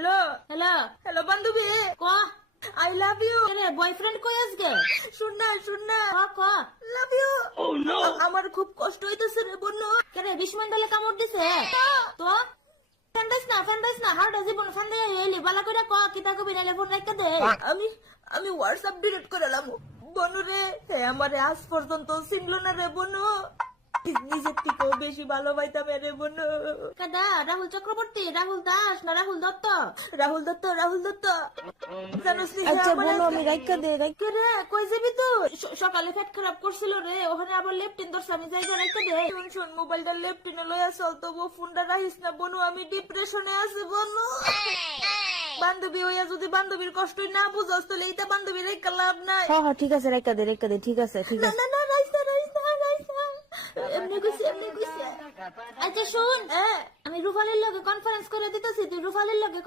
Hello hello hello বান্ধবী, ক I love you. রে বয়ফ্রেন্ড কই আজকে শুন না ক লাভ ইউ। আমার খুব কষ্ট হইতেছে রে বোন। কেরে বিষ্মন্ডলে কামড় দিছে তো ফ্যান্ডাইস না হার্ডে জীবন ফ্যান্ডে এলি বালা কইরা ক কিতা কবি নাইলে ফোন রাখতে দে আমি আমি হোয়াটসঅ্যাপ ডিলিট করলাম বনু রে। আমারে আজ পর্যন্ত চিনল না রে বোন। নিজের থেকেও বেশি ভালোবাসতাম রে বোন। কাদা রাহুল চক্রবর্তী, রাহুল দাস না রাহুল দত্ত? রাহুল দত্ত জানোস নি? আচ্ছা আমার বলো, আজকে- আমি রাইখা দে রাইখা রে কই যাবি তুই? সকালে পেট খারাপ করছিল রে, ওখানে আবার লেপটিন ধরছে, আমি যাই রাইখা দে। শুন মোবাইলটা লেফটিনে লইয়া চল, তবু ফোনটা রাখিস না বনু। আমি ডিপ্রেশনে আছি বনু। বান্ধবী হইয়া যদি বান্ধবীর কষ্টই না বুঝস তাহলে এইটা বান্ধবীর রেখা লাভ নাই। হ্যাঁ ঠিক আছে রাইখা দে ঠিক আছে না রাইস না এমনি কইছে। আচ্ছা শুন, হ্যাঁ আমি রুফালির লগে কনফারেন্স করে দিতেছি, তুই রুফালির লগে